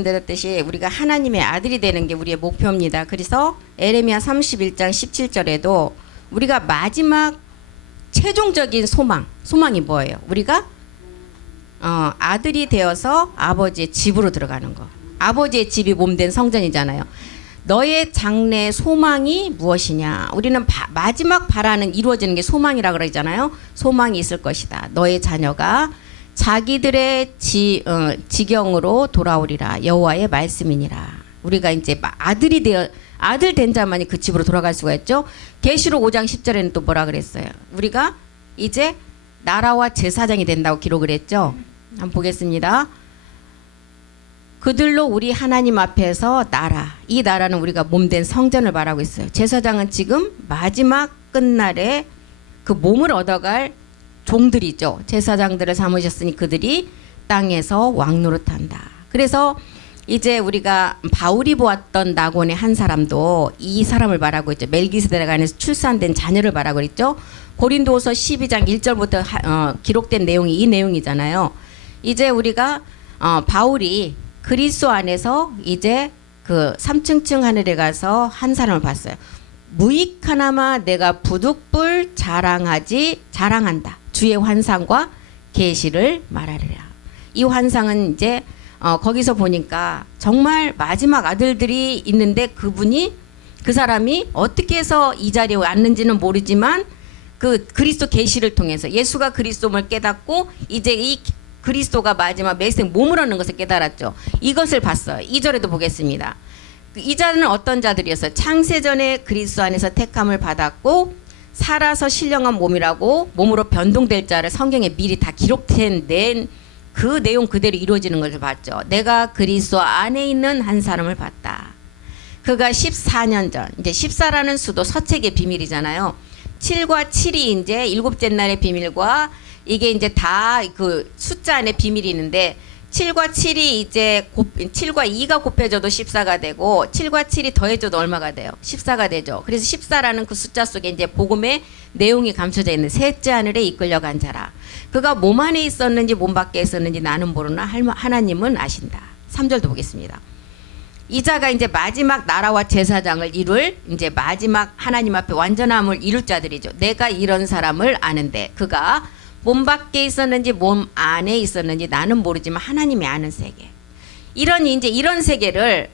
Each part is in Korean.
말씀드렸듯이 우리가 하나님의 아들이 되는 게 우리의 목표입니다. 그래서 에레미야 31장 17절에도 우리가 마지막 최종적인 소망이 뭐예요? 우리가 아들이 되어서 아버지의 집으로 들어가는 거. 아버지의 집이 몸된 성전이잖아요. 너의 장래 소망이 무엇이냐? 우리는 마지막 바라는 이루어지는 게 소망이라 그러잖아요. 소망이 있을 것이다. 너의 자녀가 자기들의 지경으로 돌아오리라. 여호와의 말씀이니라. 우리가 이제 아들 된 자만이 그 집으로 돌아갈 수가 있죠. 계시록 5장 10절에는 또 뭐라 그랬어요? 우리가 이제 나라와 제사장이 된다고 기록을 했죠. 한번 보겠습니다. 그들로 우리 하나님 앞에서 이 나라는 우리가 몸된 성전을 말하고 있어요. 제사장은 지금 마지막 끝날에 그 몸을 얻어갈 종들이죠. 제사장들을 삼으셨으니 그들이 땅에서 왕노릇한다. 그래서 이제 우리가 바울이 보았던 나곤의 한 사람도 이 사람을 말하고 있죠. 멜기세덱 안에서 출산된 자녀를 말하고 있죠. 고린도후서 12장 1절부터 기록된 내용이 이 내용이잖아요. 이제 우리가 바울이 그리스도 안에서 이제 그 3층층 하늘에 가서 한 사람을 봤어요. 무익하나마 내가 부득불 자랑한다. 주의 환상과 계시를 말하리라. 이 환상은 이제 거기서 보니까 정말 마지막 아들들이 있는데 그 사람이 어떻게 해서 이 자리에 왔는지는 모르지만 그 그리스도 계시를 통해서 예수가 그리스도를 깨닫고 이제 이 그리스도가 마지막 메시지 몸을 얻는 것을 깨달았죠. 이것을 봤어요. 2절에도 보겠습니다. 이 자는 어떤 자들이었어요? 창세전에 그리스도 안에서 택함을 받았고 살아서 신령한 몸으로 변동될 자를 성경에 미리 다 기록된 그 내용 그대로 이루어지는 것을 봤죠. 내가 그리스도 안에 있는 한 사람을 봤다. 그가 14년 전, 이제 14라는 수도 서책의 비밀이잖아요. 7과 7이 이제 일곱째 날의 비밀과 이게 이제 다 그 숫자 안에 비밀이 있는데 7과 7이 이제 7과 2가 곱해져도 14가 되고 7과 7이 더해져도 얼마가 돼요? 14가 되죠. 그래서 14라는 그 숫자 속에 이제 복음의 내용이 감춰져 있는 셋째 하늘에 이끌려간 자라. 그가 몸 안에 있었는지 몸 밖에 있었는지 나는 모르나 하나님은 아신다. 3절도 보겠습니다. 이 자가 이제 마지막 나라와 제사장을 이룰 이제 마지막 하나님 앞에 완전함을 이룰 자들이죠. 내가 이런 사람을 아는데 그가 몸 밖에 있었는지 몸 안에 있었는지 나는 모르지만 하나님이 아는 세계. 이런 세계를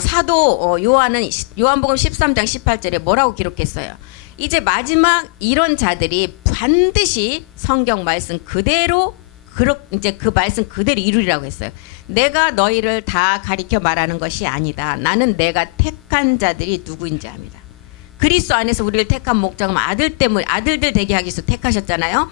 사도 요한복음 13장 18절에 뭐라고 기록했어요? 이제 마지막 이런 자들이 반드시 성경 말씀 그대로 이제 그 말씀 그대로 이루리라고 했어요. 내가 너희를 다 가리켜 말하는 것이 아니다. 나는 내가 택한 자들이 누구인지 압니다. 그리스도 안에서 우리를 택한 목적은 아들들 되게 하기 위해서 택하셨잖아요.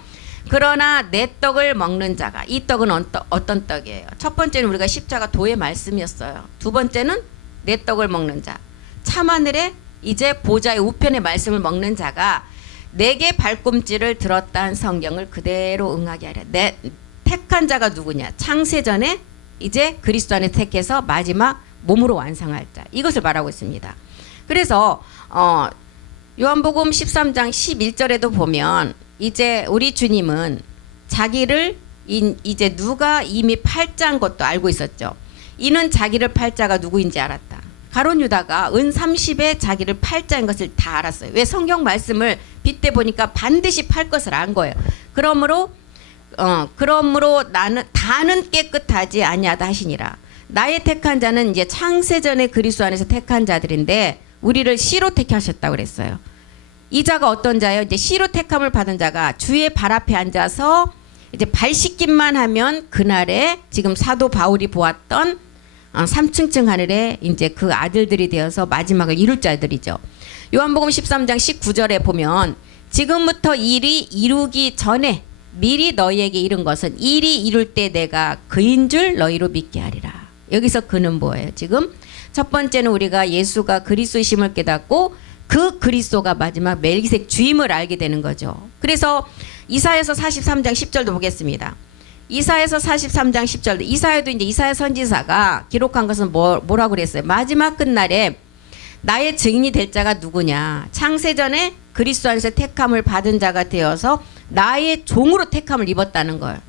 그러나 내 떡을 먹는 자가, 이 떡은 어떤 떡이에요? 첫 번째는 우리가 십자가 도의 말씀이었어요. 두 번째는 내 떡을 먹는 자, 참하늘에 이제 보좌의 우편의 말씀을 먹는 자가 내게 발꿈치를 들었다 한 성경을 그대로 응하게 하려. 내 택한 자가 누구냐? 창세전에 이제 그리스도 안에 택해서 마지막 몸으로 완성할 자, 이것을 말하고 있습니다. 그래서 요한복음 13장 11절에도 보면 이제 우리 주님은 자기를 이제 누가 이미 팔자인 것도 알고 있었죠. 이는 자기를 팔자가 누구인지 알았다. 가룟 유다가 은 30에 자기를 팔자인 것을 다 알았어요. 왜? 성경 말씀을 빗대 보니까 반드시 팔 것을 안 거예요. 그러므로 다는 깨끗하지 아니하다 하시니라. 나의 택한 자는 이제 창세전에 그리스도 안에서 택한 자들인데 우리를 씨로 택하셨다고 그랬어요. 이 자가 어떤 자예요? 이제 씨로 택함을 받은 자가 주의 발 앞에 앉아서 이제 발 씻김만 하면 그날에 지금 사도 바울이 보았던 3층층 하늘에 이제 그 아들들이 되어서 마지막을 이룰 자들이죠. 요한복음 13장 19절에 보면 지금부터 일이 이루기 전에 미리 너희에게 이른 것은 일이 이룰 때 내가 그인 줄 너희로 믿게 하리라. 여기서 그는 뭐예요? 지금 첫 번째는 우리가 예수가 그리스도이심을 깨닫고 그 그리스도가 마지막 멜기세덱 주임을 알게 되는 거죠. 그래서 이사야서 43장 10절도 보겠습니다. 이사야서 43장 10절. 이사야도 이제 이사야 선지자가 기록한 것은 뭐라고 그랬어요? 마지막 끝날에 나의 증인이 될 자가 누구냐? 창세전에 그리스도 안에서 택함을 받은 자가 되어서 나의 종으로 택함을 입었다는 거예요.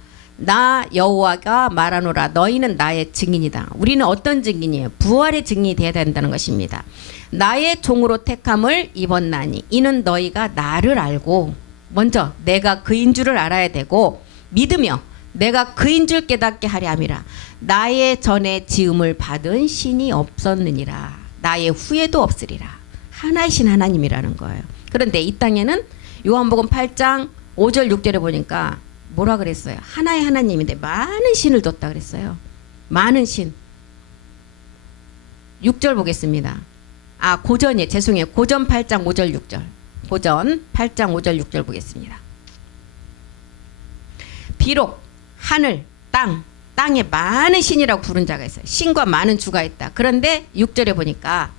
나 여호와가 말하노라 너희는 나의 증인이다. 우리는 어떤 증인이에요? 부활의 증인이 되어야 된다는 것입니다. 나의 종으로 택함을 입었나니 이는 너희가 나를 알고 먼저 내가 그인 줄을 알아야 되고 믿으며 내가 그인 줄 깨닫게 하려 함이라. 나의 전에 지음을 받은 신이 없었느니라. 나의 후에도 없으리라. 하나이신 하나님이라는 거예요. 그런데 이 땅에는 요한복음 8장 5절 6절에 보니까 뭐라 그랬어요? 하나의 하나님인데 많은 신을 뒀다 그랬어요. 많은 신. 6절 보겠습니다. 고전이에요. 죄송해요. 고전 8장 5절 6절. 고전 8장 5절 6절 보겠습니다. 비록 하늘, 땅에 많은 신이라고 부른 자가 있어요. 신과 많은 주가 있다. 그런데 6절에 보니까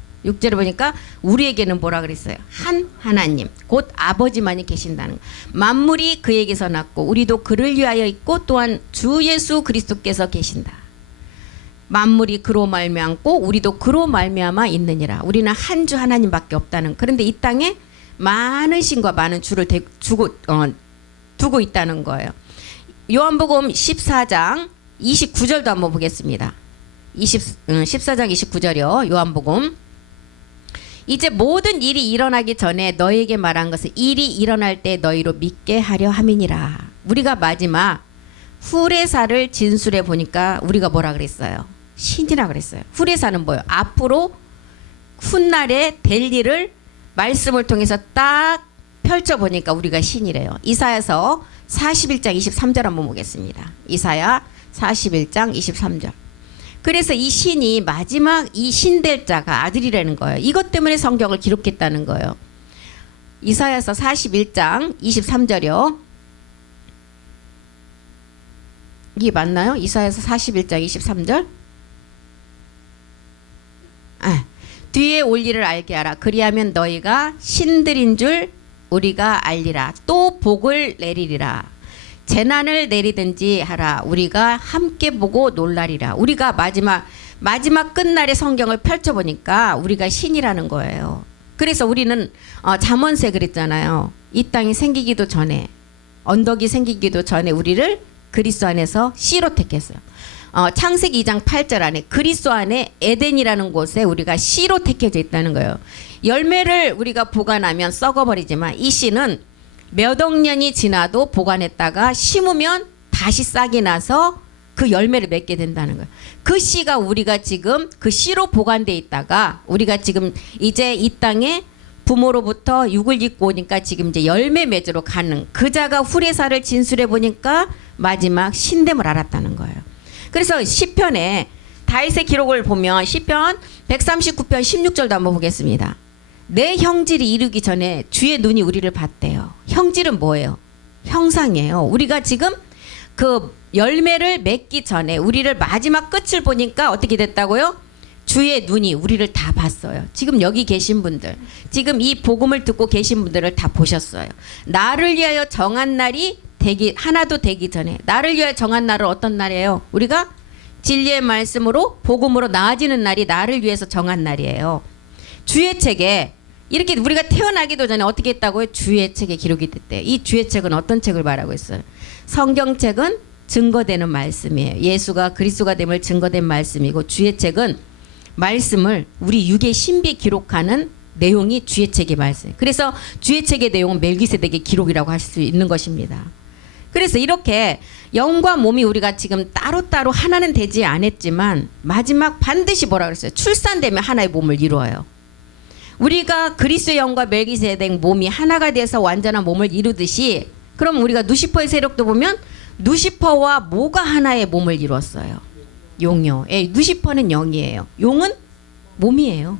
우리에게는 뭐라 그랬어요? 한 하나님 곧 아버지만이 계신다는 거. 만물이 그에게서 났고 우리도 그를 위하여 있고 또한 주 예수 그리스도께서 계신다. 만물이 그로 말미암고 우리도 그로 말미암아 있느니라. 우리는 한 주 하나님밖에 없다는. 그런데 이 땅에 많은 신과 많은 주를 두고 있다는 거예요. 요한복음 14장 29절도 한번 보겠습니다. 14장 29절이요. 요한복음. 이제 모든 일이 일어나기 전에 너희에게 말한 것은 일이 일어날 때 너희로 믿게 하려 함이니라. 우리가 마지막 후레사를 진술해 보니까 우리가 뭐라 그랬어요? 신이라 그랬어요. 후레사는 뭐예요? 앞으로 훗날에 될 일을 말씀을 통해서 딱 펼쳐 보니까 우리가 신이래요. 이사야서 41장 23절 한번 보겠습니다. 이사야 41장 23절. 그래서 이 신이 마지막 이 신될 자가 아들이라는 거예요. 이것 때문에 성경을 기록했다는 거예요. 이사야서 41장 23절이요. 이게 맞나요? 이사야서 41장 23절. 뒤에 올 일을 알게 하라. 그리하면 너희가 신들인 줄 우리가 알리라. 또 복을 내리리라. 재난을 내리든지 하라. 우리가 함께 보고 놀라리라. 우리가 마지막 끝날의 성경을 펼쳐보니까 우리가 신이라는 거예요. 그래서 우리는 잠언세 그랬잖아요. 이 땅이 생기기도 전에, 언덕이 생기기도 전에 우리를 그리스도 안에서 씨로 택했어요. 창세기 2장 8절 안에 그리스도 안에 에덴이라는 곳에 우리가 씨로 택해져 있다는 거예요. 열매를 우리가 보관하면 썩어버리지만 이 씨는 몇 억 년이 지나도 보관했다가 심으면 다시 싹이 나서 그 열매를 맺게 된다는 거예요. 그 씨가 우리가 지금 그 씨로 보관돼 있다가 우리가 지금 이제 이 땅에 부모로부터 육을 입고 오니까 지금 이제 열매 맺으러 가는 그 자가 후레사를 진술해 보니까 마지막 신됨을 알았다는 거예요. 그래서 시편에 다윗의 기록을 보면 시편 139편 16절도 한번 보겠습니다. 내 형질이 이르기 전에 주의 눈이 우리를 봤대요. 형질은 뭐예요? 형상이에요. 우리가 지금 그 열매를 맺기 전에 우리를 마지막 끝을 보니까 어떻게 됐다고요? 주의 눈이 우리를 다 봤어요. 지금 여기 계신 분들, 지금 이 복음을 듣고 계신 분들을 다 보셨어요. 나를 위하여 정한 날이 하나도 되기 전에, 나를 위하여 정한 날은 어떤 날이에요? 우리가 진리의 말씀으로 복음으로 나아지는 날이 나를 위해서 정한 날이에요. 주의 책에 이렇게 우리가 태어나기도 전에 어떻게 했다고요? 주의 책에 기록이 됐대요. 이 주의 책은 어떤 책을 말하고 있어요? 성경책은 증거되는 말씀이에요. 예수가 그리스도가 됨을 증거된 말씀이고, 주의 책은 말씀을 우리 육의 신비 기록하는 내용이 주의 책의 말씀. 그래서 주의 책의 내용은 멜기세덱의 기록이라고 할 수 있는 것입니다. 그래서 이렇게 영과 몸이 우리가 지금 따로따로 하나는 되지 않았지만 마지막 반드시 뭐라 그랬어요? 출산되면 하나의 몸을 이루어요. 우리가 그리스도의 영과 멜기세덱 몸이 하나가 돼서 완전한 몸을 이루듯이, 그럼 우리가 누시퍼의 세력도 보면 누시퍼와 모가 하나의 몸을 이루었어요. 용이요. 누시퍼는 영이에요. 용은 몸이에요.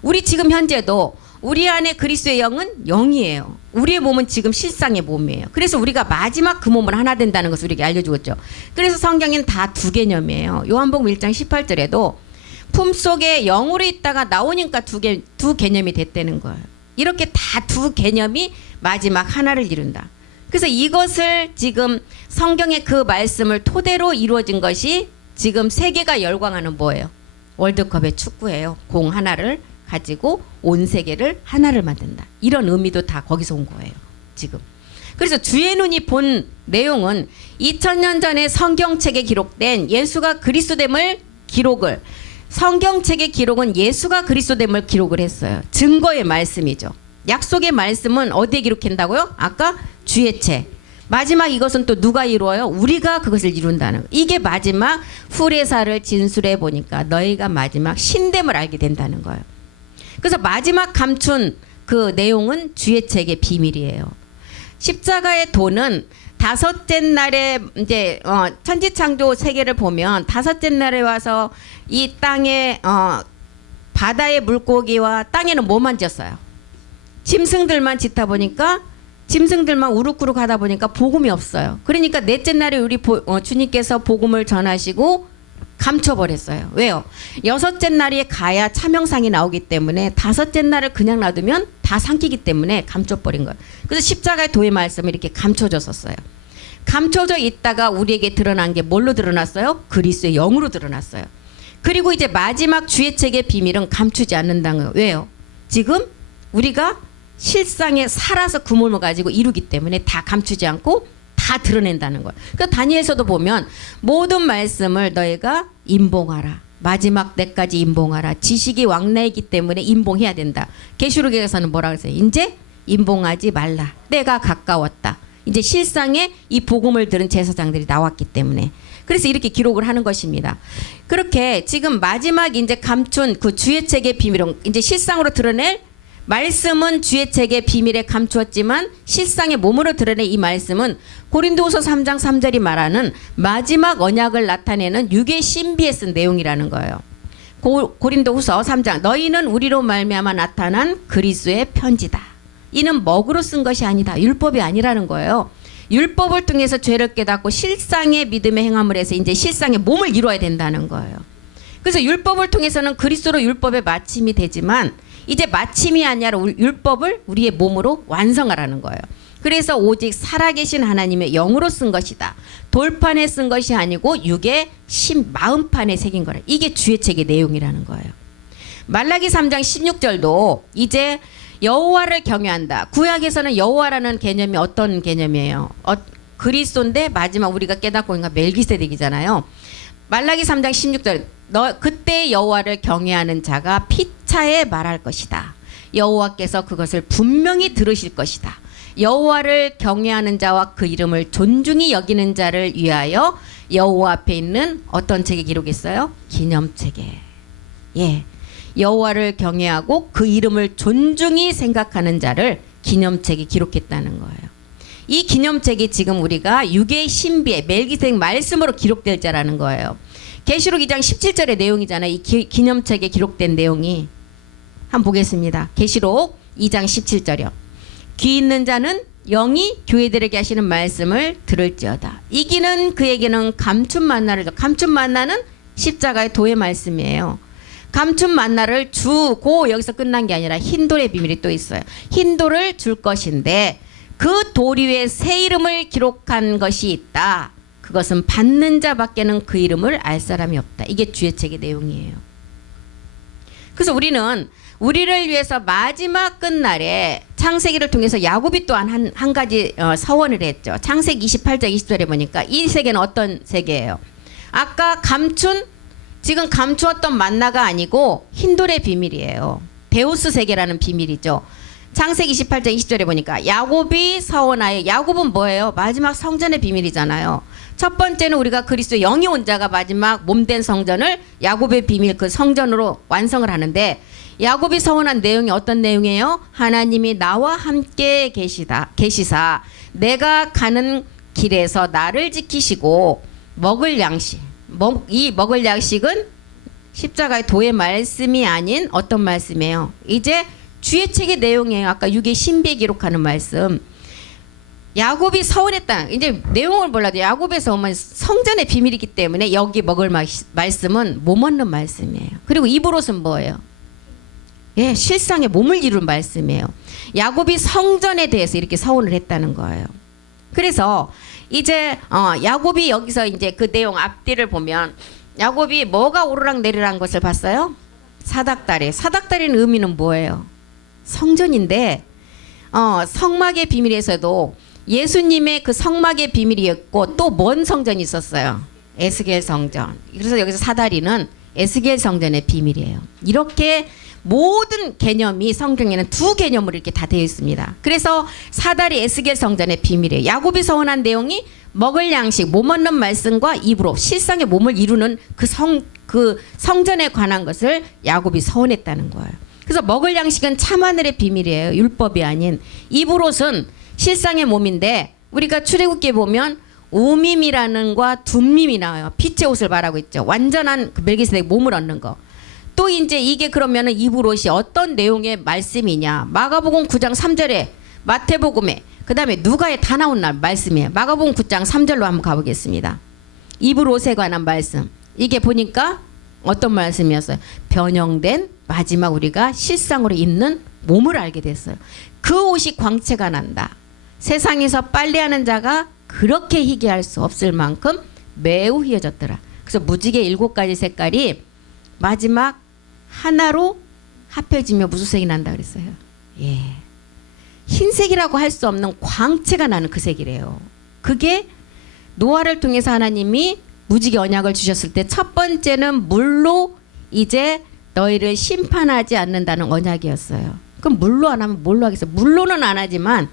우리 지금 현재도 우리 안에 그리스도의 영은 영이에요. 우리의 몸은 지금 실상의 몸이에요. 그래서 우리가 마지막 그 몸을 하나 된다는 것을 우리에게 알려주었죠. 그래서 성경에는 다 두 개념이에요. 요한복음 1장 18절에도 품속에 영으로 있다가 나오니까 두 개념이 됐다는 거예요. 이렇게 다 두 개념이 마지막 하나를 이룬다. 그래서 이것을 지금 성경의 그 말씀을 토대로 이루어진 것이 지금 세계가 열광하는 뭐예요? 월드컵의 축구예요. 공 하나를 가지고 온 세계를 하나를 만든다. 이런 의미도 다 거기서 온 거예요. 지금. 그래서 주의 눈이 본 내용은 2000년 전에 성경책에 기록된 예수가 그리스도됨을 기록을, 성경책의 기록은 예수가 그리스도됨을 기록을 했어요. 증거의 말씀이죠. 약속의 말씀은 어디에 기록한다고요? 아까 주의 책. 마지막 이것은 또 누가 이루어요? 우리가 그것을 이룬다는 거. 이게 마지막 후레사를 진술해 보니까 너희가 마지막 신됨을 알게 된다는 거예요. 그래서 마지막 감춘 그 내용은 주의 책의 비밀이에요. 십자가의 도는 다섯째 날에 이제 천지창조 세계를 보면 다섯째 날에 와서 이 땅에 바다의 물고기와 땅에는 뭐만 졌어요? 짐승들만 짖다 보니까 짐승들만 우르꾸르 가다 보니까 복음이 없어요. 그러니까 넷째 날에 우리 주님께서 복음을 전하시고 감춰버렸어요. 왜요? 여섯째 날에 가야 차명상이 나오기 때문에 다섯째 날을 그냥 놔두면 다 삼키기 때문에 감춰버린 거예요. 그래서 십자가의 도의 말씀이 이렇게 감춰졌었어요. 감춰져 있다가 우리에게 드러난 게 뭘로 드러났어요? 그리스도의 영으로 드러났어요. 그리고 이제 마지막 주의 책의 비밀은 감추지 않는다는 거예요. 왜요? 지금 우리가 실상에 살아서 그 몸을 가지고 이루기 때문에 다 감추지 않고 다 드러낸다는 거예요. 그러니까 다니엘서도 보면 모든 말씀을 너희가 임봉하라. 마지막 때까지 임봉하라. 지식이 왕래이기 때문에 임봉해야 된다. 계시록에서는 뭐라고 했어요? 이제 임봉하지 말라. 때가 가까웠다. 이제 실상에 이 복음을 들은 제사장들이 나왔기 때문에. 그래서 이렇게 기록을 하는 것입니다. 그렇게 지금 마지막 이제 감춘 그 주의 책의 비밀은 이제 실상으로 드러낼 말씀은 주의 책의 비밀에 감추었지만 실상의 몸으로 드러낸 이 말씀은 고린도후서 3장 3절이 말하는 마지막 언약을 나타내는 육의 신비에 쓴 내용이라는 거예요. 고린도후서 3장 너희는 우리로 말미암아 나타난 그리스도의 편지다. 이는 먹으로 쓴 것이 아니다. 율법이 아니라는 거예요. 율법을 통해서 죄를 깨닫고 실상의 믿음의 행함을 해서 이제 실상의 몸을 이루어야 된다는 거예요. 그래서 율법을 통해서는 그리스도로 율법의 마침이 되지만 이제 마침이 아니라 율법을 우리의 몸으로 완성하라는 거예요. 그래서 오직 살아계신 하나님의 영으로 쓴 것이다. 돌판에 쓴 것이 아니고 육의 마음판에 새긴 거라. 이게 주의 책의 내용이라는 거예요. 말라기 3장 16절도 이제 여호와를 경외한다. 구약에서는 여호와라는 개념이 어떤 개념이에요? 그리스도인데 마지막 우리가 깨닫고 있는 건 멜기세덱이잖아요. 말라기 3장 16절 그때 여호와를 경외하는 자가 피차에 말할 것이다. 여호와께서 그것을 분명히 들으실 것이다. 여호와를 경외하는 자와 그 이름을 존중히 여기는 자를 위하여 여호와 앞에 있는 어떤 책에 기록했어요? 기념책에. 예, 여호와를 경외하고 그 이름을 존중히 생각하는 자를 기념책에 기록했다는 거예요. 이 기념책이 지금 우리가 육의 신비의 멜기세덱 말씀으로 기록될 자라는 거예요. 계시록 2장 17절의 내용이잖아요. 이 기념책에 기록된 내용이. 한번 보겠습니다. 계시록 2장 17절이요. 귀 있는 자는 영이 교회들에게 하시는 말씀을 들을지어다. 이기는 그에게는 감춘 만나를 줘. 감춘 만나는 십자가의 도의 말씀이에요. 감춘 만나를 주고 여기서 끝난 게 아니라 흰돌의 비밀이 또 있어요. 흰돌을 줄 것인데 그 돌 위에 새 이름을 기록한 것이 있다. 그것은 받는 자밖에는 그 이름을 알 사람이 없다. 이게 주의 책의 내용이에요. 그래서 우리는 우리를 위해서 마지막 끝날에 창세기를 통해서 야곱이 또한 한 가지 서원을 했죠. 창세기 28장 20절에 보니까 이 세계는 어떤 세계예요? 아까 지금 감추었던 만나가 아니고 흰돌의 비밀이에요. 데우스 세계라는 비밀이죠. 창세기 28장 20절에 보니까 야곱이 서원하여, 야곱은 뭐예요? 마지막 성전의 비밀이잖아요. 첫 번째는 우리가 그리스도 영이 온 자가 마지막 몸된 성전을 야곱의 비밀 그 성전으로 완성을 하는데 야곱이 서원한 내용이 어떤 내용이에요? 하나님이 나와 함께 계시사 내가 가는 길에서 나를 지키시고 먹을 양식, 이 먹을 양식은 십자가의 도의 말씀이 아닌 어떤 말씀이에요? 이제 주의 책의 내용이에요. 아까 육의 신비에 기록하는 말씀. 야곱이 서원했다. 이제 내용을 몰라도 야곱의 서원은 성전의 비밀이기 때문에 여기 먹을 말씀은 몸 얻는 말씀이에요. 그리고 이브롯은 뭐예요? 예, 실상의 몸을 이룬 말씀이에요. 야곱이 성전에 대해서 이렇게 서원을 했다는 거예요. 그래서 이제 야곱이 여기서 이제 그 내용 앞뒤를 보면 야곱이 뭐가 오르락 내리락 것을 봤어요? 사닥다리. 사닥다리는 의미는 뭐예요? 성전인데 성막의 비밀에서도 예수님의 그 성막의 비밀이었고 또 뭔 성전이 있었어요? 에스겔 성전. 그래서 여기서 사다리는 에스겔 성전의 비밀이에요. 이렇게 모든 개념이 성경에는 두 개념으로 이렇게 다 되어 있습니다. 그래서 사다리 에스겔 성전의 비밀이에요. 야곱이 서원한 내용이 먹을 양식, 몸 얻는 말씀과 입으로 실상의 몸을 이루는 그 성전에 관한 것을 야곱이 서원했다는 거예요. 그래서 먹을 양식은 참하늘의 비밀이에요. 율법이 아닌. 입으로는 실상의 몸인데 우리가 출애굽기에 보면 우밈이라는 과 둠밈이 나와요. 빛의 옷을 말하고 있죠. 완전한 그 멜기세덱 몸을 얻는 거. 또 이제 이게 그러면은 이브롯이 어떤 내용의 말씀이냐? 마가복음 9장 3절에 마태복음에 그다음에 누가에 다 나온 말씀이에요. 마가복음 9장 3절로 한번 가보겠습니다. 이브롯에 관한 말씀. 이게 보니까 어떤 말씀이었어요? 변형된 마지막 우리가 실상으로 입는 몸을 알게 됐어요. 그 옷이 광채가 난다. 세상에서 빨래하는 자가 그렇게 희귀할 수 없을 만큼 매우 희어졌더라. 그래서 무지개 7가지 색깔이 마지막 하나로 합해지며 무슨 색이 난다 그랬어요? 예, 흰색이라고 할 수 없는 광채가 나는 그 색이래요. 그게 노아를 통해서 하나님이 무지개 언약을 주셨을 때 첫 번째는 물로 이제 너희를 심판하지 않는다는 언약이었어요. 그럼 물로 안 하면 뭘로 하겠어요? 물로는 안 하지만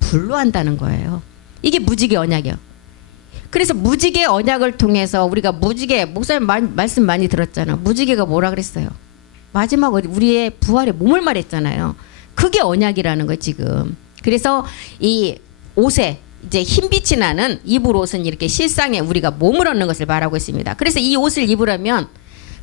불로 한다는 거예요. 이게 무지개 언약이에요. 그래서 무지개 언약을 통해서 우리가 무지개, 목사님 말씀 많이 들었잖아요. 무지개가 뭐라 그랬어요? 마지막 우리의 부활의 몸을 말했잖아요. 그게 언약이라는 거예요, 지금. 그래서 이 옷에 이제 흰빛이 나는 입을 옷은 이렇게 실상에 우리가 몸을 얻는 것을 말하고 있습니다. 그래서 이 옷을 입으려면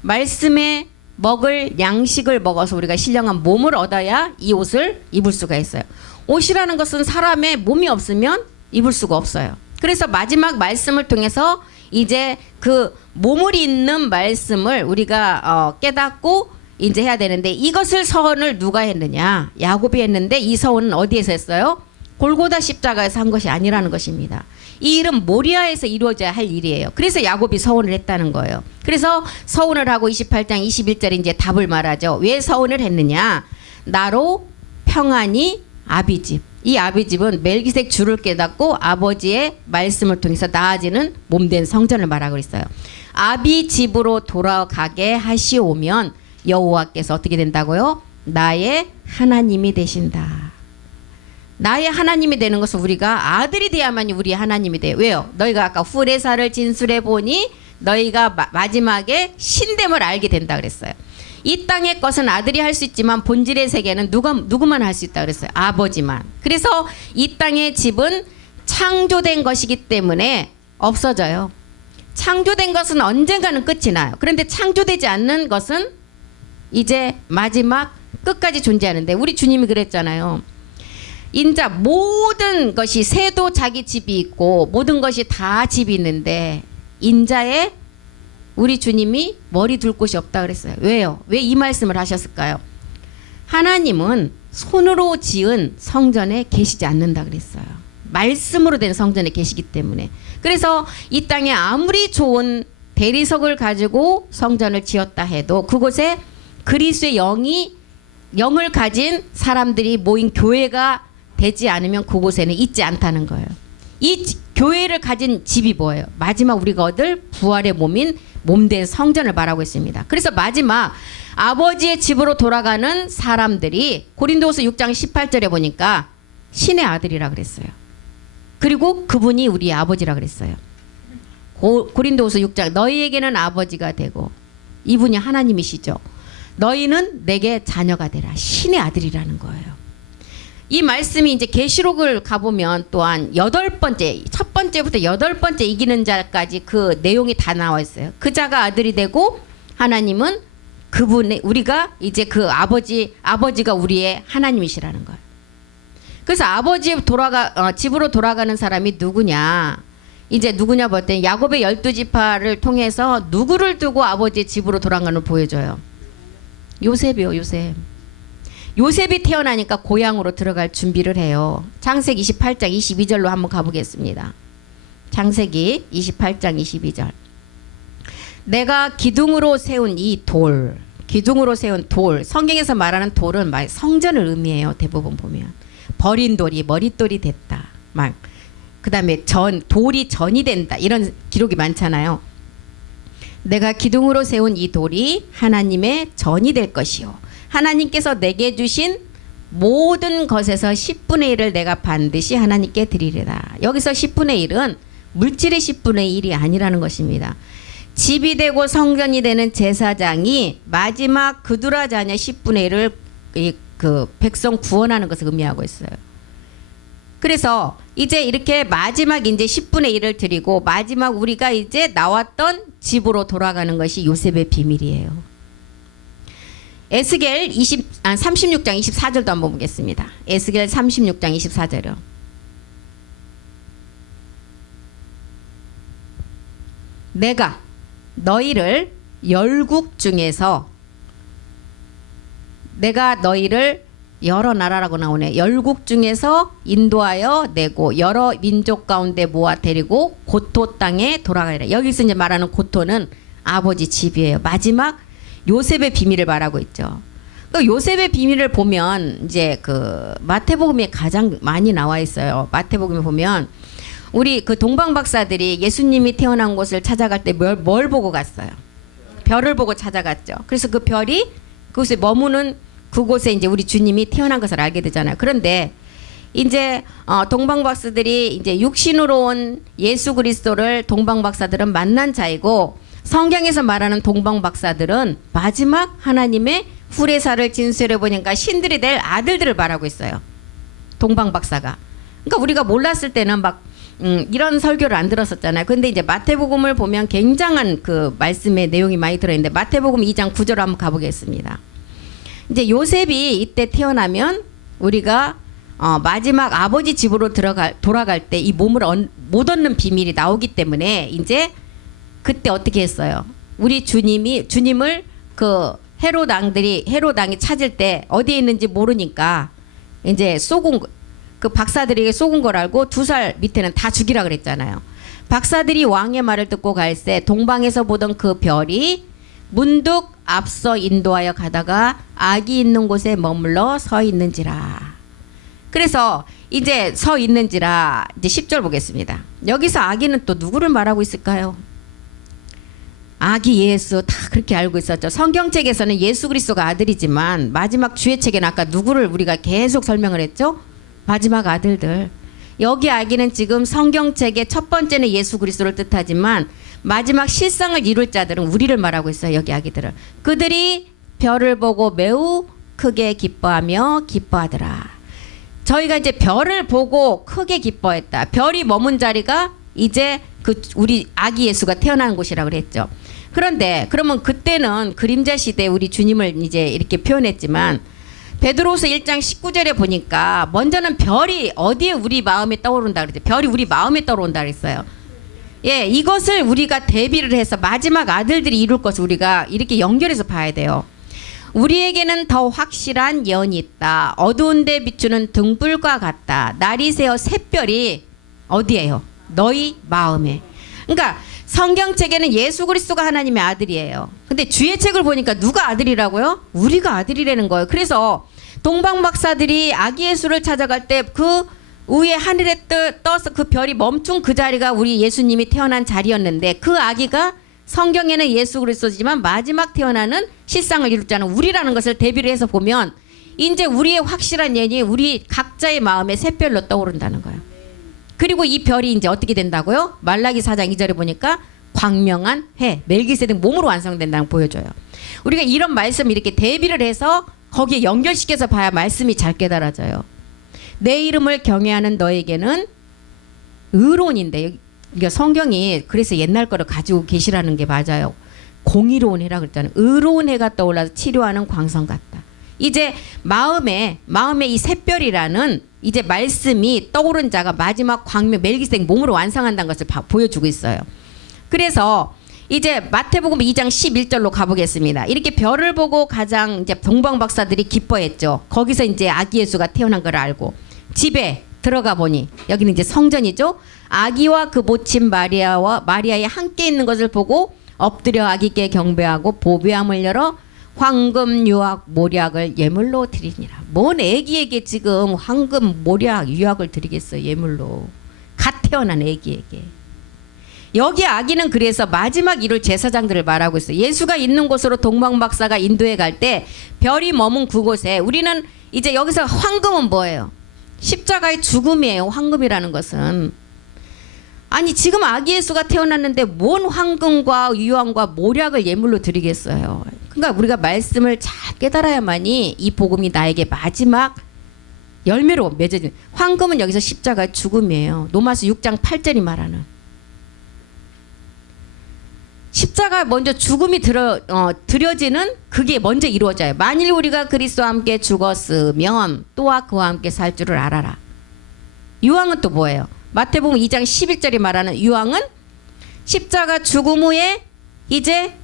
말씀에 먹을 양식을 먹어서 우리가 신령한 몸을 얻어야 이 옷을 입을 수가 있어요. 옷이라는 것은 사람의 몸이 없으면 입을 수가 없어요. 그래서 마지막 말씀을 통해서 이제 그 몸을 잇는 말씀을 우리가 깨닫고 이제 해야 되는데 이것을 서원을 누가 했느냐? 야곱이 했는데 이 서원은 어디에서 했어요? 골고다 십자가에서 한 것이 아니라는 것입니다. 이 일은 모리아에서 이루어져야 할 일이에요. 그래서 야곱이 서원을 했다는 거예요. 그래서 서원을 하고 28장 21절에 이제 답을 말하죠. 왜 서원을 했느냐? 나로 평안히 아비집. 이 아비집은 멜기세덱 주를 깨닫고 아버지의 말씀을 통해서 나아지는 몸된 성전을 말하고 있어요. 아비집으로 돌아가게 하시오면 여호와께서 어떻게 된다고요? 나의 하나님이 되신다. 나의 하나님이 되는 것은 우리가 아들이 돼야만이 우리의 하나님이 돼요. 왜요? 너희가 아까 후레사를 진술해 보니 너희가 마지막에 신됨을 알게 된다 그랬어요. 이 땅의 것은 아들이 할 수 있지만 본질의 세계는 누구만 할 수 있다 그랬어요. 아버지만. 그래서 이 땅의 집은 창조된 것이기 때문에 없어져요. 창조된 것은 언젠가는 끝이 나요. 그런데 창조되지 않는 것은 이제 마지막 끝까지 존재하는데 우리 주님이 그랬잖아요. 인자 모든 것이 새도 자기 집이 있고 모든 것이 다 집이 있는데 인자의 우리 주님이 머리 둘 곳이 없다 그랬어요. 왜요? 왜 이 말씀을 하셨을까요? 하나님은 손으로 지은 성전에 계시지 않는다 그랬어요. 말씀으로 된 성전에 계시기 때문에. 그래서 이 땅에 아무리 좋은 대리석을 가지고 성전을 지었다 해도 그곳에 그리스도의 영을 가진 사람들이 모인 교회가 되지 않으면 그곳에는 있지 않다는 거예요. 이 교회를 가진 집이 뭐예요? 마지막 우리가 얻을 부활의 몸인 몸된 성전을 말하고 있습니다. 그래서 마지막 아버지의 집으로 돌아가는 사람들이 고린도후서 6장 18절에 보니까 신의 아들이라 그랬어요. 그리고 그분이 우리 아버지라 그랬어요. 고린도후서 6장 너희에게는 아버지가 되고 이분이 하나님이시죠. 너희는 내게 자녀가 되라. 신의 아들이라는 거예요. 이 말씀이 이제 계시록을 가보면 또한 8번째, 첫 번째부터 8번째 이기는 자까지 그 내용이 다 나와 있어요. 그 자가 아들이 되고 하나님은 그분의 우리가 이제 그 아버지가 우리의 하나님이시라는 거예요. 그래서 집으로 돌아가는 사람이 누구냐? 이제 누구냐 볼 때 야곱의 12지파를 통해서 누구를 두고 아버지의 집으로 돌아가는 걸 보여줘요. 요셉이요, 요셉. 요셉이 태어나니까 고향으로 들어갈 준비를 해요. 창세기 28장 22절로 한번 가보겠습니다. 창세기 28장 22절. 내가 기둥으로 세운 이 돌, 기둥으로 세운 돌, 성경에서 말하는 돌은 성전을 의미해요. 대부분 보면 버린 돌이 머릿돌이 됐다. 그다음에 돌이 전이 된다. 이런 기록이 많잖아요. 내가 기둥으로 세운 이 돌이 하나님의 전이 될 것이요. 하나님께서 내게 주신 모든 것에서 10분의 1을 내가 반드시 하나님께 드리리라. 여기서 10분의 1은 물질의 10분의 1이 아니라는 것입니다. 집이 되고 성전이 되는 제사장이 마지막 그두라 자녀 10분의 1을 그 백성 구원하는 것을 의미하고 있어요. 그래서 이제 이렇게 마지막 이제 10분의 1을 드리고 마지막 우리가 이제 나왔던 집으로 돌아가는 것이 요셉의 비밀이에요. 에스겔 36장 24절도 한번 보겠습니다. 에스겔 36장 24절이요. 내가 너희를 열국 중에서 내가 너희를 여러 나라라고 나오네. 열국 중에서 인도하여 내고 여러 민족 가운데 모아 데리고 고토 땅에 돌아가리라. 여기서 이제 말하는 고토는 아버지 집이에요. 마지막 요셉의 비밀을 말하고 있죠. 그 요셉의 비밀을 보면 이제 그 마태복음에 가장 많이 나와 있어요. 마태복음에 보면 우리 그 동방 박사들이 예수님이 태어난 곳을 찾아갈 때 뭘 보고 갔어요? 별을 보고 찾아갔죠. 그래서 그 별이 그곳에 머무는 그곳에 이제 우리 주님이 태어난 것을 알게 되잖아요. 그런데 이제 동방 박사들이 이제 육신으로 온 예수 그리스도를 동방 박사들은 만난 자이고 성경에서 말하는 동방 박사들은 마지막 하나님의 후레사를 진술해 보니까 신들이 될 아들들을 말하고 있어요. 동방 박사가. 그러니까 우리가 몰랐을 때는 막 이런 설교를 안 들었었잖아요. 근데 이제 마태복음을 보면 굉장한 그 말씀의 내용이 많이 들어있는데 마태복음 2장 9절 한번 가보겠습니다. 이제 요셉이 이때 태어나면 우리가 마지막 아버지 집으로 돌아갈 때 이 몸을 못 얻는 비밀이 나오기 때문에 이제 그때 어떻게 했어요? 우리 주님을 그 헤롯 왕이 찾을 때 어디에 있는지 모르니까 이제 그 박사들에게 속은 걸 알고 2살 밑에는 다 죽이라 그랬잖아요. 박사들이 왕의 말을 듣고 갈새 동방에서 보던 그 별이 문득 앞서 인도하여 가다가 아기 있는 곳에 머물러 서 있는지라. 그래서 이제 서 있는지라 이제 10절 보겠습니다. 여기서 아기는 또 누구를 말하고 있을까요? 아기 예수 다 그렇게 알고 있었죠. 성경책에서는 예수 그리스도가 아들이지만 마지막 주의 책에는 아까 누구를 우리가 계속 설명을 했죠? 마지막 아들들. 여기 아기는 지금 성경책의 첫 번째는 예수 그리스도를 뜻하지만 마지막 실상을 이룰 자들은 우리를 말하고 있어요. 여기 아기들을. 그들이 별을 보고 매우 크게 기뻐하며 기뻐하더라. 저희가 이제 별을 보고 크게 기뻐했다. 별이 머문 자리가 이제 그 우리 아기 예수가 태어난 곳이라고 그랬죠. 그런데 그러면 그때는 그림자 시대에 우리 주님을 이제 이렇게 표현했지만 베드로후서 1장 19절에 보니까 먼저는 별이 어디에 우리 마음에 떠오른다 그랬죠. 별이 우리 마음에 떠오른다 그랬어요. 예, 이것을 우리가 대비를 해서 마지막 아들들이 이룰 것을 우리가 이렇게 연결해서 봐야 돼요. 우리에게는 더 확실한 예언이 있다. 어두운 데 비추는 등불과 같다. 날이 새어 샛별이 어디예요? 너희 마음에. 그러니까 성경책에는 예수 그리스도가 하나님의 아들이에요. 근데 주의 책을 보니까 누가 아들이라고요? 우리가 아들이라는 거예요. 그래서 동방 박사들이 아기 예수를 찾아갈 때 그 위에 하늘에 떠서 그 별이 멈춘 그 자리가 우리 예수님이 태어난 자리였는데 그 아기가 성경에는 예수 그리스도지만 마지막 태어나는 실상을 이룰 자는 우리라는 것을 대비를 해서 보면 이제 우리의 확실한 예언이 우리 각자의 마음에 샛별로 떠오른다는 거예요. 그리고 이 별이 이제 어떻게 된다고요? 말라기 4장 2절에 보니까 광명한 해, 멜기세덱 몸으로 완성된다는 걸 보여줘요. 우리가 이런 말씀을 이렇게 대비를 해서 거기에 연결시켜서 봐야 말씀이 잘 깨달아져요. 내 이름을 경외하는 너에게는 의로운인데 그러니까 성경이 그래서 옛날 거를 가지고 계시라는 게 맞아요. 공의로운 해라 그랬잖아요. 의로운 해가 떠올라서 치료하는 광선 같다. 이제 마음에 이 샛별이라는 이제 말씀이 떠오른 자가 마지막 광명 멜기세덱 몸으로 완성한다는 것을 보여주고 있어요. 그래서 이제 마태복음 2장 11절로 가보겠습니다. 이렇게 별을 보고 가장 이제 동방 박사들이 기뻐했죠. 거기서 이제 아기 예수가 태어난 걸 알고 집에 들어가 보니 여기는 이제 성전이죠. 아기와 그 모친 마리아의 함께 있는 것을 보고 엎드려 아기께 경배하고 보배함을 열어 황금, 유약, 모략을 예물로 드리니라. 뭔 애기에게 지금 황금, 모략, 유약을 드리겠어요. 예물로. 갓 태어난 아기에게. 여기 아기는 그래서 마지막 이룰 제사장들을 말하고 있어요. 예수가 있는 곳으로 동방박사가 인도에 갈 때 별이 머문 그곳에 우리는 이제 여기서 황금은 뭐예요? 십자가의 죽음이에요. 황금이라는 것은. 아니 지금 아기 예수가 태어났는데 뭔 황금과 유황과 모략을 예물로 드리겠어요. 그러니까 우리가 말씀을 잘 깨달아야만이 이 복음이 나에게 마지막 열매로 맺어지는. 황금은 여기서 십자가의 죽음이에요. 로마서 6장 8절이 말하는. 십자가 먼저 죽음이 드려지는 그게 먼저 이루어져요. 만일 우리가 그리스도와 함께 죽었으면 또한 그와 함께 살 줄을 알아라. 유황은 또 뭐예요? 마태복음 2장 11절이 말하는 유황은 십자가 죽음 후에 이제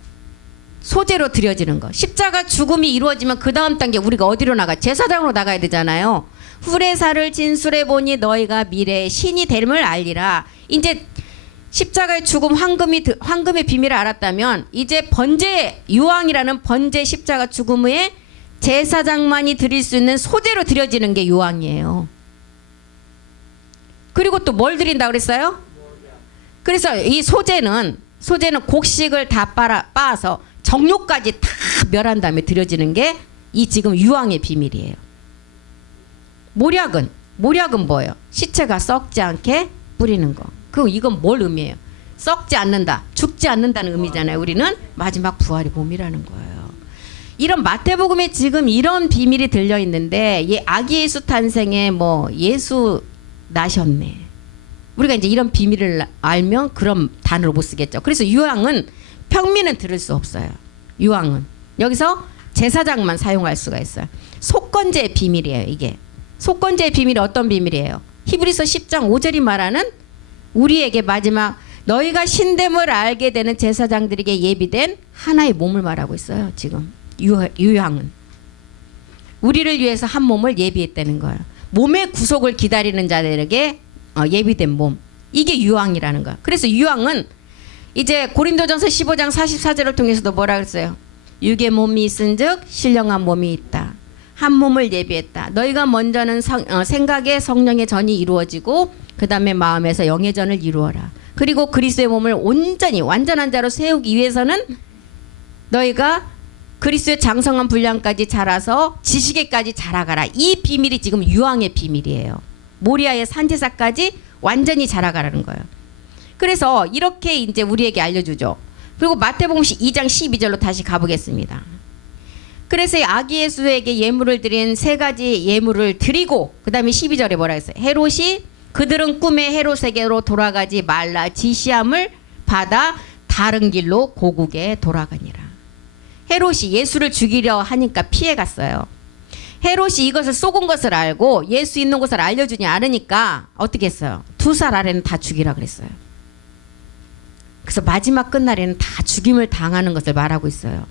소재로 드려지는 거. 십자가 죽음이 이루어지면 그 다음 단계 우리가 어디로 나가? 제사장으로 나가야 되잖아요. 후레사를 진술해 보니 너희가 미래의 신이 됨을 알리라. 이제 십자가의 죽음 황금의 비밀을 알았다면 이제 번제 유황이라는 번제 십자가 죽음 후에 제사장만이 드릴 수 있는 소재로 드려지는 게 유황이에요. 그리고 또 뭘 드린다 그랬어요? 그래서 이 소재는 곡식을 다 빻아서 정욕까지 다 멸한 다음에 드려지는 게 이 지금 유황의 비밀이에요. 모략은 뭐예요? 시체가 썩지 않게 뿌리는 거. 이건 뭘 의미해요? 썩지 않는다, 죽지 않는다는 의미잖아요. 우리는 마지막 부활이 봄이라는 거예요. 이런 마태복음에 지금 이런 비밀이 들려 있는데 아기 예수 탄생에 예수 나셨네. 우리가 이제 이런 비밀을 알면 그런 단어를 못 쓰겠죠. 그래서 유황은 평민은 들을 수 없어요. 유황은 여기서 제사장만 사용할 수가 있어요. 속건제의 비밀이에요. 이게 속건제의 비밀이 어떤 비밀이에요? 히브리서 10장 5절이 말하는 우리에게 마지막 너희가 신됨을 알게 되는 제사장들에게 예비된 하나의 몸을 말하고 있어요. 지금 유황은 우리를 위해서 한 몸을 예비했다는 거예요. 몸의 구속을 기다리는 자들에게 예비된 몸. 이게 유황이라는 거야. 그래서 유황은 이제 고린도전서 15장 44절을 통해서도 뭐라 그랬어요? 육의 몸이 있은즉 신령한 몸이 있다. 한 몸을 예비했다. 너희가 먼저는 생각의 성령의 전이 이루어지고 그 다음에 마음에서 영의 전을 이루어라. 그리고 그리스도의 몸을 온전히 완전한 자로 세우기 위해서는 너희가 그리스도의 장성한 분량까지 자라서 지식에까지 자라가라. 이 비밀이 지금 유황의 비밀이에요. 모리아의 산제사까지 완전히 자라가라는 거예요. 그래서 이렇게 이제 우리에게 알려주죠. 그리고 마태복음 2장 12절로 다시 가보겠습니다. 그래서 아기 예수에게 예물을 드린 세 가지 예물을 드리고 그 다음에 12절에 뭐라 했어요? 헤롯이 그들은 꿈에 헤롯에게로 돌아가지 말라 지시함을 받아 다른 길로 고국에 돌아가니라. 헤롯이 예수를 죽이려 하니까 피해갔어요. 헤롯이 이것을 쏘은 것을 알고 예수 있는 곳을 알려주지 않으니까 어떻게 했어요? 2살 아래는 다 죽이라 그랬어요. 그래서 마지막 끝날에는 다 죽임을 당하는 것을 말하고 있어요.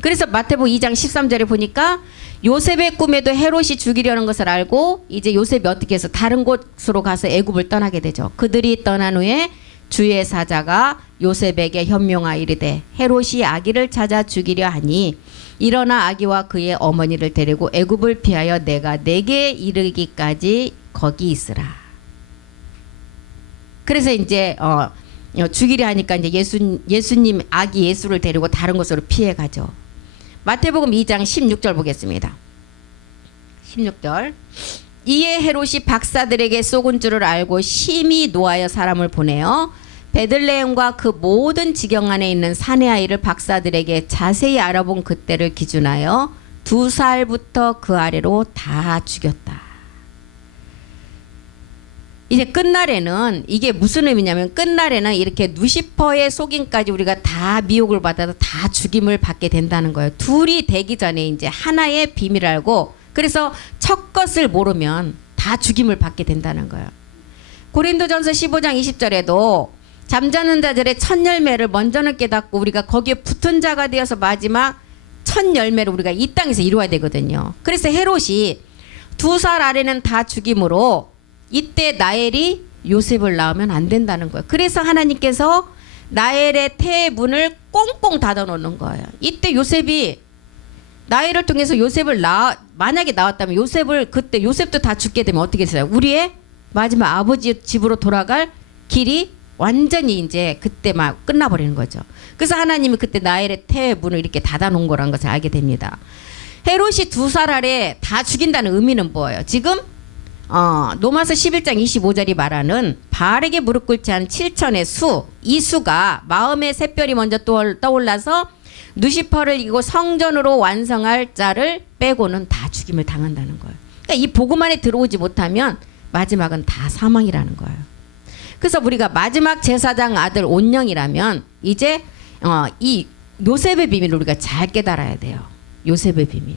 그래서 마태복음 2장 13절에 보니까 요셉의 꿈에도 헤롯이 죽이려는 것을 알고 이제 요셉이 어떻게 해서 다른 곳으로 가서 애굽을 떠나게 되죠. 그들이 떠난 후에 주의 사자가 요셉에게 현명하여 이르되 헤롯이 아기를 찾아 죽이려 하니 일어나 아기와 그의 어머니를 데리고 애굽을 피하여 내가 내게 이르기까지 거기 있으라. 그래서 이제 죽이려 하니까 이제 예수님 아기 예수를 데리고 다른 곳으로 피해 가죠. 마태복음 2장 16절 보겠습니다. 16절. 이에 헤롯이 박사들에게 쏘은 줄을 알고 심히 노하여 사람을 보내어 베들레헴과 그 모든 지경 안에 있는 사내 아이를 박사들에게 자세히 알아본 그때를 기준하여 2살부터 그 아래로 다 죽였다. 이제 끝날에는 이게 무슨 의미냐면 끝날에는 이렇게 누시퍼의 속임까지 우리가 다 미혹을 받아서 다 죽임을 받게 된다는 거예요. 둘이 되기 전에 이제 하나의 비밀을 알고 그래서 첫 것을 모르면 다 죽임을 받게 된다는 거예요. 고린도전서 15장 20절에도 잠자는 자들의 첫 열매를 먼저는 깨닫고 우리가 거기에 붙은 자가 되어서 마지막 첫 열매를 우리가 이 땅에서 이루어야 되거든요. 그래서 헤롯이 2살 아래는 다 죽임으로 이때 나엘이 요셉을 낳으면 안 된다는 거예요. 그래서 하나님께서 나엘의 태의 문을 꽁꽁 닫아 놓는 거예요. 이때 요셉이 나엘을 통해서 요셉을 만약에 나왔다면 요셉을 그때 요셉도 다 죽게 되면 어떻게 했어요? 우리의 마지막 아버지 집으로 돌아갈 길이 완전히 이제 그때 막 끝나버리는 거죠. 그래서 하나님이 그때 나엘의 태의 문을 이렇게 닫아놓은 거라는 것을 알게 됩니다. 헤롯이 2살 아래 다 죽인다는 의미는 뭐예요? 지금 로마서 11장 25절이 말하는 바알에게 무릎 꿇지 않은 7천의 수, 이 수가 마음의 샛별이 먼저 떠올라서 누시퍼를 이기고 성전으로 완성할 자를 빼고는 다 죽임을 당한다는 거예요. 그러니까 이 복음 안에 들어오지 못하면 마지막은 다 사망이라는 거예요. 그래서 우리가 마지막 제사장 아들 온영이라면 이제 이 요셉의 비밀을 우리가 잘 깨달아야 돼요. 요셉의 비밀.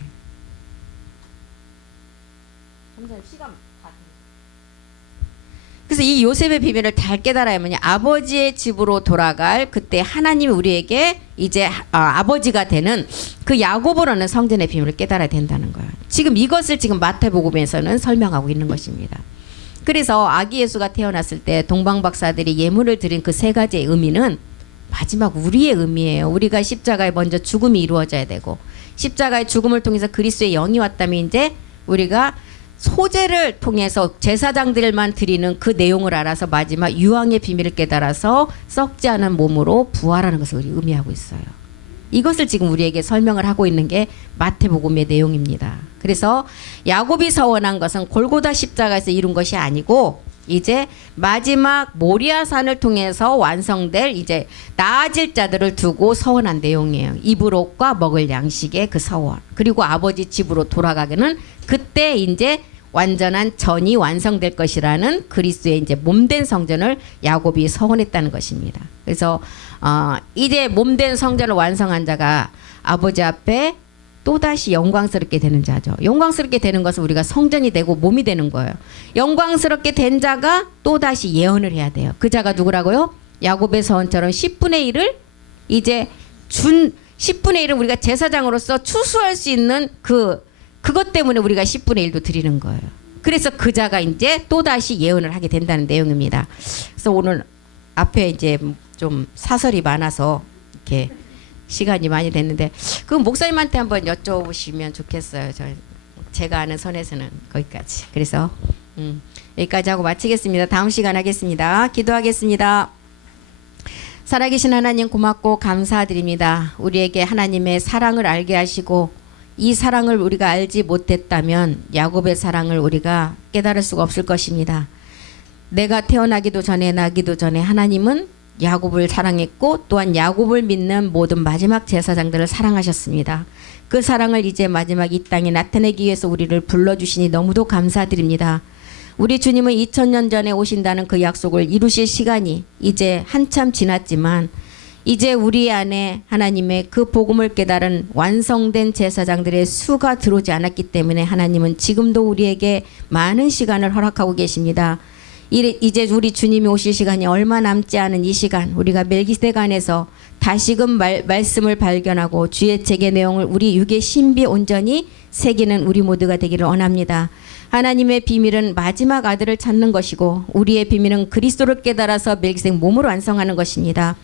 그래서 이 요셉의 비밀을 잘 깨달아야면 아버지의 집으로 돌아갈 그때 하나님이 우리에게 이제 아버지가 되는 그 야고보라는 성전의 비밀을 깨달아야 된다는 거예요. 지금 이것을 지금 마태복음에서는 설명하고 있는 것입니다. 그래서 아기 예수가 태어났을 때 동방 박사들이 예물을 드린 그 3가지의 의미는 마지막 우리의 의미예요. 우리가 십자가에 먼저 죽음이 이루어져야 되고 십자가의 죽음을 통해서 그리스도의 영이 왔다면 이제 우리가 소재를 통해서 제사장들만 드리는 그 내용을 알아서 마지막 유황의 비밀을 깨달아서 썩지 않은 몸으로 부활하는 것을 의미하고 있어요. 이것을 지금 우리에게 설명을 하고 있는 게 마태복음의 내용입니다. 그래서 야곱이 서원한 것은 골고다 십자가에서 이룬 것이 아니고 이제 마지막 모리아산을 통해서 완성될 이제 나아질 자들을 두고 서원한 내용이에요. 입을 옷과 먹을 양식의 그 서원. 그리고 아버지 집으로 돌아가기는 그때 이제 완전한 전이 완성될 것이라는 그리스도의 이제 몸된 성전을 야곱이 서원했다는 것입니다. 그래서 이제 몸된 성전을 완성한 자가 아버지 앞에 또다시 영광스럽게 되는 자죠. 영광스럽게 되는 것은 우리가 성전이 되고 몸이 되는 거예요. 영광스럽게 된 자가 또다시 예언을 해야 돼요. 그 자가 누구라고요? 야곱의 서원처럼 10분의 1을 이제 준 10분의 1을 우리가 제사장으로서 추수할 수 있는 그것 때문에 우리가 10분의 1도 드리는 거예요. 그래서 그 자가 이제 또다시 예언을 하게 된다는 내용입니다. 그래서 오늘 앞에 이제 좀 사설이 많아서 이렇게 시간이 많이 됐는데 그 목사님한테 한번 여쭤보시면 좋겠어요. 제가 아는 선에서는 거기까지. 그래서 여기까지 하고 마치겠습니다. 다음 시간 하겠습니다. 기도하겠습니다. 살아계신 하나님 고맙고 감사드립니다. 우리에게 하나님의 사랑을 알게 하시고 이 사랑을 우리가 알지 못했다면 야곱의 사랑을 우리가 깨달을 수가 없을 것입니다. 내가 태어나기도 전에 나기도 전에 하나님은 야곱을 사랑했고 또한 야곱을 믿는 모든 마지막 제사장들을 사랑하셨습니다. 그 사랑을 이제 마지막 이 땅에 나타내기 위해서 우리를 불러주시니 너무도 감사드립니다. 우리 주님은 2000년 전에 오신다는 그 약속을 이루실 시간이 이제 한참 지났지만 이제 우리 안에 하나님의 그 복음을 깨달은 완성된 제사장들의 수가 들어오지 않았기 때문에 하나님은 지금도 우리에게 많은 시간을 허락하고 계십니다. 이제 우리 주님이 오실 시간이 얼마 남지 않은 이 시간 우리가 멜기세덱 안에서 다시금 말씀을 발견하고 주의 책의 내용을 우리 육의 신비 온전히 새기는 우리 모두가 되기를 원합니다. 하나님의 비밀은 마지막 아들을 찾는 것이고 우리의 비밀은 그리스도를 깨달아서 멜기세덱 몸을 완성하는 것입니다.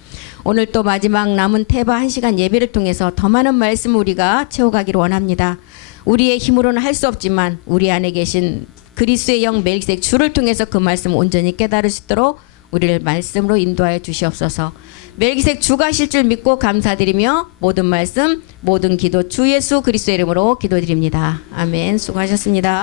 오늘 또 마지막 남은 테바 1시간 예배를 통해서 더 많은 말씀을 우리가 채워가기를 원합니다. 우리의 힘으로는 할 수 없지만 우리 안에 계신 그리스도의 영 멜기세덱 주를 통해서 그 말씀을 온전히 깨달을 수 있도록 우리를 말씀으로 인도하여 주시옵소서. 멜기세덱 주가 하실 줄 믿고 감사드리며 모든 말씀 모든 기도 주 예수 그리스도의 이름으로 기도드립니다. 아멘. 수고하셨습니다.